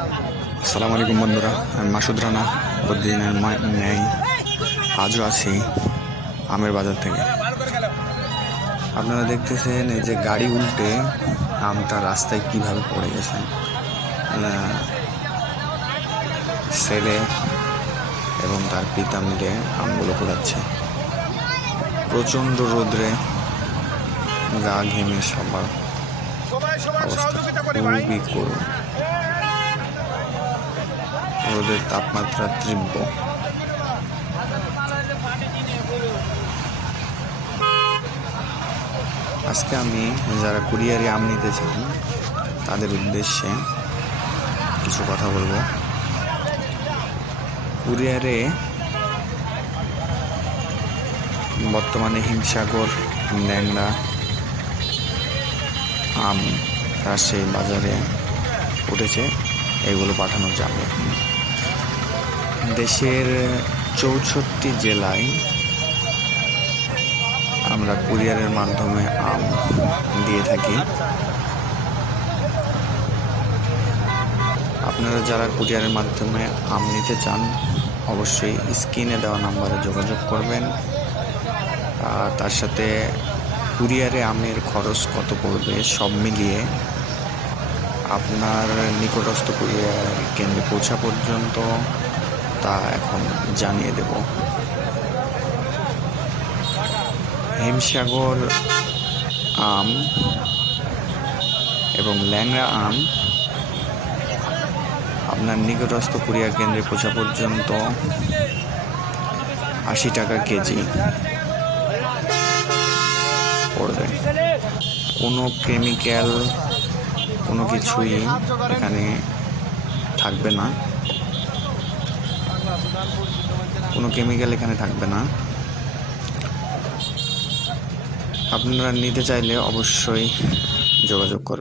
আসসালামু আলাইকুম বন্ধুরা, আমি মাসুদ রানা। প্রতিদিনের ন্যায় আজও আছি আমের বাজার থেকে। আপনারা দেখতেছেন এই যে গাড়ি উল্টে আমটা রাস্তায় কিভাবে পড়ে গেছে। ছেলে এবং তার পিতা মিলে আমগুলো কুড়াচ্ছে। প্রচণ্ড রোদ্রে গা ঘেমে সবার অবস্থা খুবই করুণ। রোদের তাপমাত্রা তীব্র। আজকে আমি যারা কুরিয়ারে আম নিতে চান তাদের উদ্দেশ্যে কিছু কথা বলবো। কুরিয়ারে বর্তমানে হিমসাগর, ল্যাংড়া আম রাজশাহী বাজারে উঠেছে, এগুলো পাঠানো যাবে। দেশের 64 জেলায় আমরা কুরিয়ারের মাধ্যমে আম দিয়ে থাকি। আপনারা যারা কুরিয়ারের মাধ্যমে আম নিতে চান অবশ্যই স্ক্রিনে দেওয়া নাম্বারে যোগাযোগ করবেন। তার সাথে কুরিয়ারে আমের খরচ কত পড়বে সব মিলিয়ে আপনার নিকটস্থ কুরিয়ার কেন্দ্রে পৌঁছা পর্যন্ত তা এখন জানিয়ে দেব। হিমসাগর আম এবং ল্যাংড়া আম আপনার নিকটস্থ কুরিয়ার কেন্দ্রে পৌঁছা পর্যন্ত 80 টাকা কেজি পড়বে। কোনো কেমিক্যাল কোনো কিছুই এখানে থাকবে না, কোনো কেমিক্যাল এখানে থাকবে না। আপনারা নিতে চাইলে অবশ্যই যোগাযোগ করবেন।